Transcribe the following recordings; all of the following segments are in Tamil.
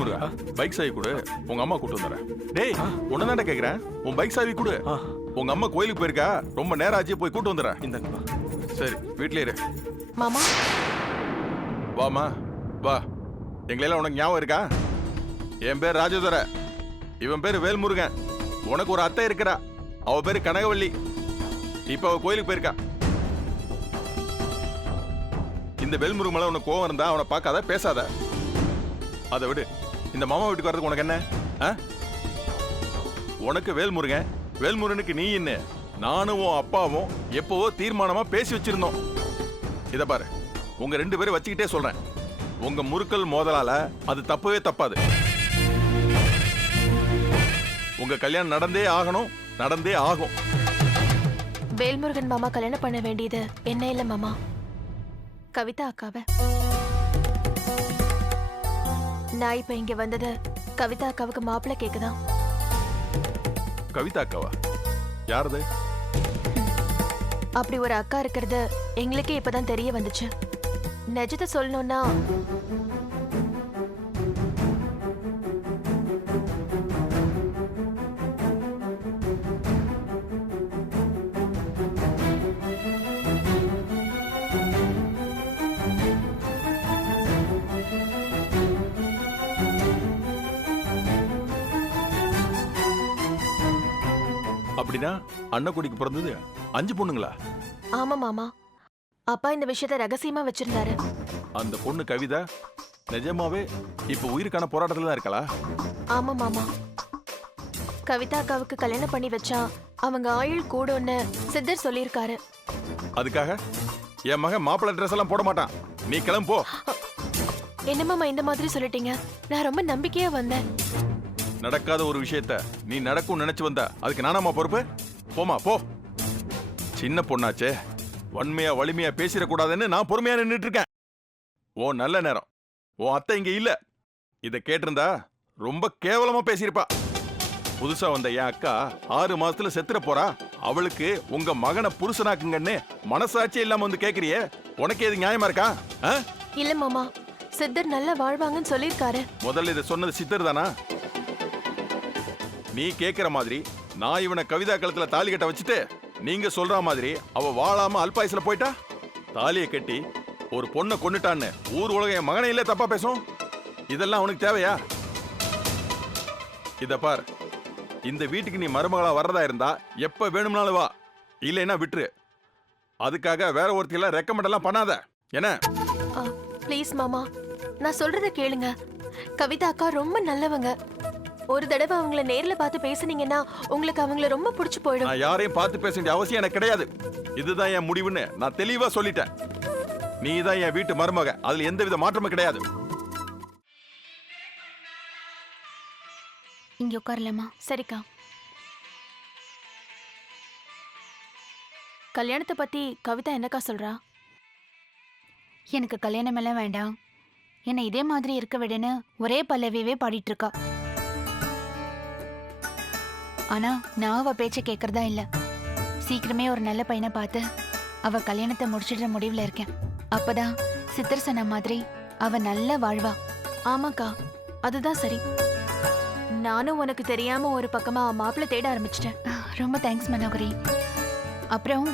வேல்முருகா பைக் சாவி கொடு, உங்க அம்மா கூட்டு வந்துடுறேன். டேய் உன்னதான்டா கேக்குறேன், உன் பைக் சாவி கொடு. உங்க அம்மா கோயிலுக்கு போயிருக்கா, ரொம்ப நேரம் ஆச்சு, போய் கூட்டு வந்துடுறேன். இந்தாங்கம்மா. சரி வீட்லயே இரு. மாமா வாமா வா. எங்களெல்லாம் உனக்கு ஞாபகம் இருக்கா? என் பேர் ராஜதுர, இவன் பேர் வேல்முருகன். உனக்கு ஒரு அத்தை இருக்கிறா, அவ பேரு கனகவள்ளி. இப்ப அவ கோயிலுக்கு போயிருக்கா. இந்த வேல்முருகன் மேல உனக்கு கோவம் இருந்தா அவனை பார்க்காத, பேசாத. அதை விடு. இந்த மாமா வீட்டுக்கு வர்றதுக்கு உனக்கு என்ன? உனக்கு வேல்முருகன், வேல்முருகனுக்கு நீ என்ன? நானும் உன் அப்பாவும் எப்பவோ தீர்மானமா பேசி வச்சிருந்தோம். இத பாரு, உங்க 2 பேரும் வச்சுக்கிட்டே சொல்றேன், உங்க முறுக்கல் மோதலால அது தப்பவே தப்பாது. உங்க கல்யாணம் நடந்தே ஆகணும், நடந்தே ஆகும். வேல்முருகன் மாமா கல்யாணம் பண்ண வேண்டியது என்ன இல்ல மாமா, கவிதா அக்காவை. நான் இப்ப இங்க வந்தது கவிதா அக்காவுக்கு மாப்பிள்ளை கேக்குதான். கவிதா அக்காவா? யாரது? அப்படி ஒரு அக்கா இருக்கிறது எங்களுக்கே இப்பதான் தெரிய வந்துச்சு. நிஜத்தை சொல்லணும்னா அப்படின்னா அண்ணக்குடிக்கு பிறந்தது 5 பொண்ணுங்களா? ஆமா மாமா, அப்பா இந்த விஷயத்தை ரகசியமா வச்சிருந்தாரு. அந்த பொண்ணு கவிதா நிஜமாவே இப்ப உயிருக்கான போராட்டத்துல தான் இருக்கலா? ஆமா மாமா, கவிதா அக்காவுக்கு கல்யாணம் பண்ணி வச்சா அவங்க ஆயுள் கூடும்னு சித்தர் சொல்லியிருக்காரு. அதுக்காக என் மகன் மாப்பிள்ளை ட்ரெஸ் எல்லாம் போட மாட்டான். நீ கிளம்பு போ. என்ன மாமா இந்த மாதிரி சொல்லிட்டீங்க? நான் ரொம்ப நம்பிக்கையா வந்தேன். நடக்காத ஒரு விஷயத்த நீ நடக்கும் நினைச்சு வந்தா அதுக்கு நானாமா பொறுப்பு? போமா போ. சின்ன பொண்ணாச்சே, வன்மையா வலிமையா பேசிடக்கூடாதுன்னு நான் பொறுமையா நின்றுட்டு இருக்கேன். ஓ நல்ல நேரம், ஓ அத்தை இங்க இல்ல. இத கேட்டிருந்தா ரொம்ப கேவலமா பேசியிருப்பா. புதுசா வந்த என் அக்கா 6 மாசத்துல செத்துற போறா, அவளுக்கு உங்க மகனை புருஷனாக்குங்கன்னு மனசாட்சியே இல்லாம வந்து கேக்குறியே, உனக்கு எது நியாயமா இருக்கா? இல்ல மாமா, சித்தர் நல்லா வாழ்வாங்கன்னு சொல்லியிருக்காரு. முதல்ல இதை சொன்னது சித்தர் தானா? நீ கேக்குற மாதிரி நான் இவனை கவிதா கழுத்துல தாலி கட்ட வச்சுட்டு நீங்க சொல்ற மாதிரி அவ வாழாம அல்பாயுசுல போயிட்டா, தாலியை கட்டி ஒரு பொண்ணை கொன்னுட்டான்னு ஊர் உலகம் என் மகனை இல்ல தப்பா பேசும். இதெல்லாம் உனக்கு தேவையா? இத பார், இந்த வீட்டுக்கு நீ மருமகளா வர்றதா இருந்தா எப்ப வேணும்னாலும் வா, இல்லைன்னா விட்டுரு. அதுக்காக வேற ஒருத்தையெல்லாம் ரெக்கமெண்ட் எல்லாம் பண்ணாத. என்ன? ப்ளீஸ் மாமா, நான் சொல்றத கேளுங்க. கவிதா அக்கா ரொம்ப நல்லவங்க. ஒரு தடவை அவங்கள நேர்ல பார்த்து பேசுனீங்கன்னா உங்களுக்கு அவங்கள ரொம்ப பிடிச்சு போயிடும். நான் யாரையும் பார்த்து பேச வேண்டிய அவசியம் எனக்கு கிடையாது. இதுதான் என் முடிவுன்னு நான் தெளிவா சொல்லிட்டேன். நீ தான் என் வீட்டு மருமக, அதுல எந்தவித மாற்றமும் கிடையாது. இங்க உட்காரலாமா? சரிக்கா. கல்யாணத்தை பத்தி கவிதா என்னக்கா சொல்றா? எனக்கு கல்யாணம் எல்லாம் வேண்டாம், என்னை இதே மாதிரி இருக்க விடுன்னு ஒரே பல்லவியவே பாடிட்டு இருக்கா. ஆனா நான் அவ பேச்ச கேக்குறதா இல்ல. சீக்கிரமே ஒரு நல்ல பையனை பார்த்து அவ கல்யாணத்தை முடிச்சிடுற முடிவுல இருக்கேன். அப்பதான் சித்தர் சொன்ன மாதிரி அவ நல்ல வாழ்வா. ஆமாக்கா, அதுதான் சரி. நானும் உனக்கு தெரியாம ஒரு பக்கமா மாப்பிள்ளை தேட ஆரம்பிச்சிட்டேன். ரொம்ப தேங்க்ஸ் மனோகரி. அப்புறம்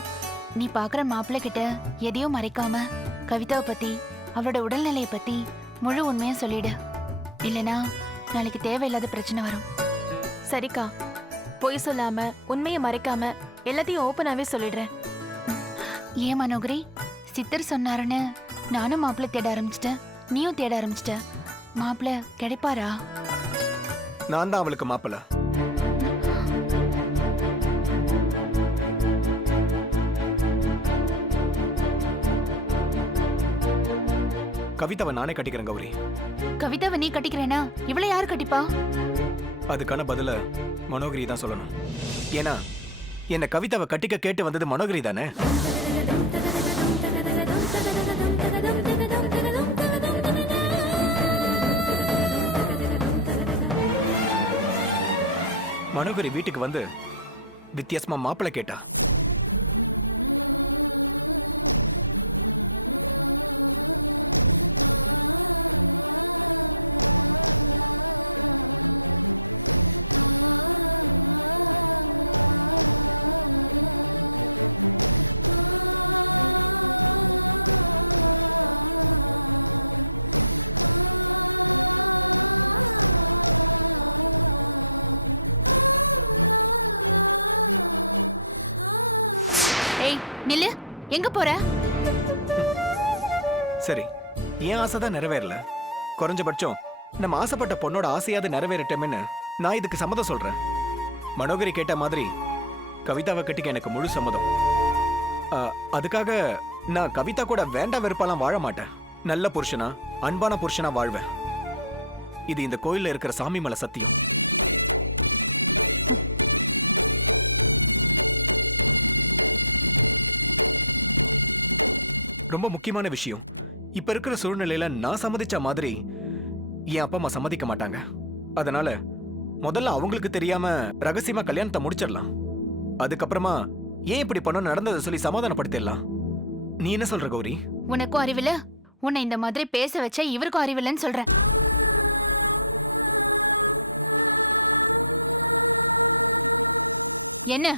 நீ பாக்குற மாப்பிள்ளை கிட்ட எதையும் மறைக்காம கவிதாவை பத்தி அவளோட உடல்நிலையை பத்தி முழு உண்மையா சொல்லிடு. இல்லனா நாளைக்கு தேவையில்லாத பிரச்சனை வரும். சரிக்கா, பொய் சொல்லாம உண்மையை மறைக்காம எல்லாத்தையும் ஓப்பனாவே சொல்லிடுறேன். ஏன் மனோகரி, சித்தர் சொன்னாருன்னு நானும் மாப்பிள்ளை தேட ஆரம்பிச்சிட்டேன், நீயும் தேட ஆரம்பிச்சிட்ட. மாப்பிள்ளை கிடைப்பாரா? நான் தான் அவளுக்கு மாப்பிள்ளை. கவிதாவை நானே கட்டிக்கிறேன் கௌரி. கவிதாவை நீ கட்டிக்கிறேனா? இவளை யாரு கட்டிப்பா? அதுக்கான பதில மனோகரி தான் சொல்லணும். ஏன்னா என்ன கவிதாவை கட்டிக்க கேட்டு வந்தது மனோகரி தானே. மனோகரி வீட்டுக்கு வந்து வித்தியாசமா மாப்பிள்ளை கேட்டா. என் ஆசை தான் நிறைவேறல. குறைஞ்சபட்சம் நம்ம ஆசைப்பட்ட பொண்ணோட ஆசையாவது நிறைவேறட்டேன்னு நான் இதுக்கு சம்மதம் சொல்றேன். மனோகரி கேட்ட மாதிரி கவிதாவை கட்டிக்க எனக்கு முழு சம்மதம். அதுக்காக நான் கவிதா கூட வேண்டாம் வெறுப்பாலாம் வாழ மாட்டேன். நல்ல புருஷனா, அன்பான புருஷனா வாழ்வேன். இது இந்த கோயில்ல இருக்கிற சாமி மேல சத்தியம். ரொம்ப முக்கியமான விஷயம், இப்ப இருக்கிற சூழ்நிலையில நான் சம்மதிச்ச மாதிரி என் அப்பா அம்மா சம்மதிக்க மாட்டாங்க. அதனால முதல்ல அவங்களுக்கு தெரியாம ரகசியமா கல்யாணத்தை முடிச்சிடலாம். அதுக்கப்புறமா ஏன் இப்படி பண்ண நடந்ததை சொல்லி சமாதானப்படுத்திடலாம். நீ என்ன சொல்ற கௌரி? உனக்கும் அறிவில்ல, உன்னை இந்த மாதிரி பேச வச்ச இவருக்கும் அறிவில்லைன்னு சொல்றேன். என்ன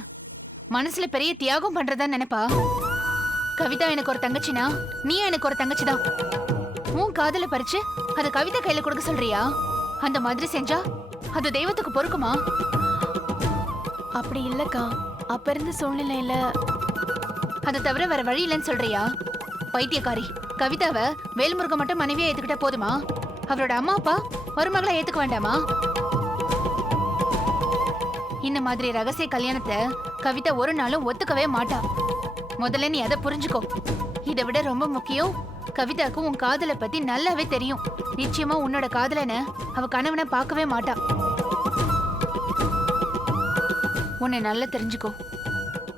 மனசுல பெரிய தியாகம் பண்றதா நினைப்பா? கவிதா எனக்கு ஒரு தங்கச்சினா நீ எனக்கு ஒரு தங்கச்சி தான். உன் காதல பறிச்சு அத கவிதா கையில கொடுக்க சொல்றியா? அந்த மாதிரி செஞ்சா அது தெய்வத்துக்கு பொறுக்குமா? அப்படி இல்லக்கா, அப்ப இருந்த சூழ்நிலையில அதை தவிர வேற வழி இல்லைன்னு சொல்றியா? பைத்தியக்காரி, கவிதாவை வேல்முருகன் மட்டும் மனைவியா ஏத்துக்கிட்டா போதுமா? அவரோட அம்மா அப்பா மருமகளை ஏத்துக்க வேண்டாமா? இந்த மாதிரி ரகசிய கல்யாணத்தை கவிதா ஒரு நாளும் ஒத்துக்கவே மாட்டா. முதல்ல நீ அதை புரிஞ்சுக்கோ. இதை விட ரொம்ப முக்கியம், கவிதாக்கு உன் காதலை பத்தி நல்லாவே தெரியும். நிச்சயமா உன்னோட காதலனை அவ கணவனை பார்க்கவே மாட்டா. உன்னை நல்லா தெரிஞ்சுக்கோ.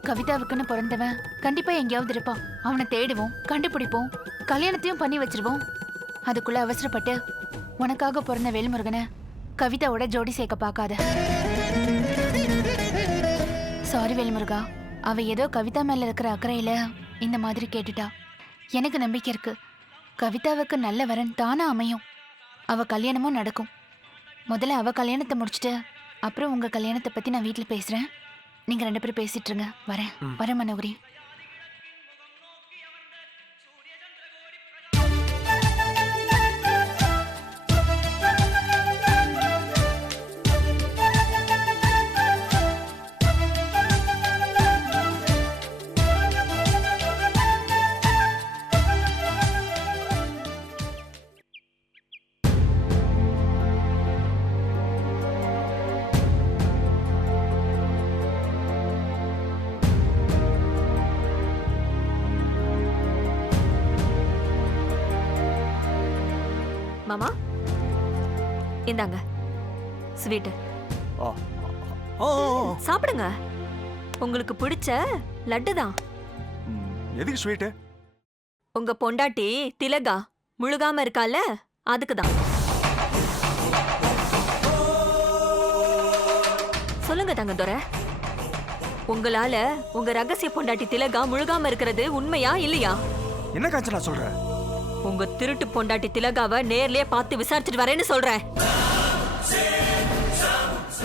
கவிதாவுக்குன்னு பிறந்தவன் கண்டிப்பா எங்கேயாவது இருப்பான். அவனை தேடுவோம், கண்டுபிடிப்போம், கல்யாணத்தையும் பண்ணி வச்சிருவோம். அதுக்குள்ள அவசரப்பட்டு உனக்காக பிறந்த வேல்முருகனை கவிதாவோட ஜோடி சேர்க்க பார்க்காத. சாரி வேல்முருகா, அவ ஏதோ கவிதா மேல இருக்கிற அக்கறையில இந்த மாதிரி கேட்டுட்டா. எனக்கு நம்பிக்கை இருக்கு, கவிதாவுக்கு நல்ல வரன் தானா அமையும். அவ கல்யாணமும் நடக்கும். முதல்ல அவ கல்யாணத்தை முடிச்சுட்டு அப்புறம் உங்க கல்யாணத்தை பத்தி நான் வீட்டுல பேசுறேன். நீங்க 2 பேரும் பேசிட்டு இருங்க. வரேன் மனோகரி. மாமா, இந்தாங்க ஸ்வீட். சாப்பிடுங்க. உங்களுக்கு பிடிச்ச லட்டு தான். எதுக்கு ஸ்வீட்? உங்க பொண்டாட்டி திலகா முழுகாம இருக்கால, அதுக்கு தான். சொல்லுங்க தங்கதுரை, உங்களால உங்க ரகசிய பொண்டாட்டி திலகா முழுகாம இருக்கிறது உண்மையா இல்லையா? என்ன காஞ்சனா சொல்ற? உங்க திருட்டு பொண்டாட்டி திலகாவை நேர்லயே பார்த்து விசாரிச்சுட்டு வரேன்னு சொல்றேன்.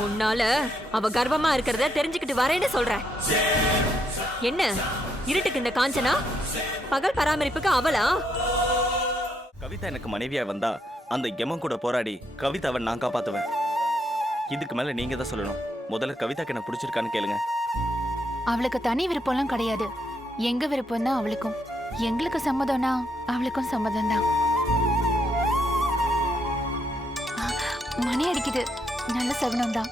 உன்னால அவ கர்வமா இருக்கிறத தெரிஞ்சுக்கிட்டு வரேன்னு சொல்றேன். என்ன இருட்டுக்கு இந்த காஞ்சனா, பகல் பராமரிப்புக்கு அவளா? கவிதா எனக்கு மனைவியா வந்தா அந்த யமன் கூட போராடி கவிதாவை நான் காப்பாத்துவேன். இதுக்கு மேல நீங்க தான் சொல்லணும். முதல்ல கவிதாக்கு என்ன பிடிச்சிருக்கான்னு கேளுங்க. அவளுக்கு தனி விருப்பம்லாம் கிடையாது. எங்க விருப்பம் தான் அவளுக்கும். எங்களுக்கு சம்மதம்னா அவளுக்கும் சம்மதம் தான். மணி அடிக்குது, நல்ல சகுனம் தான்.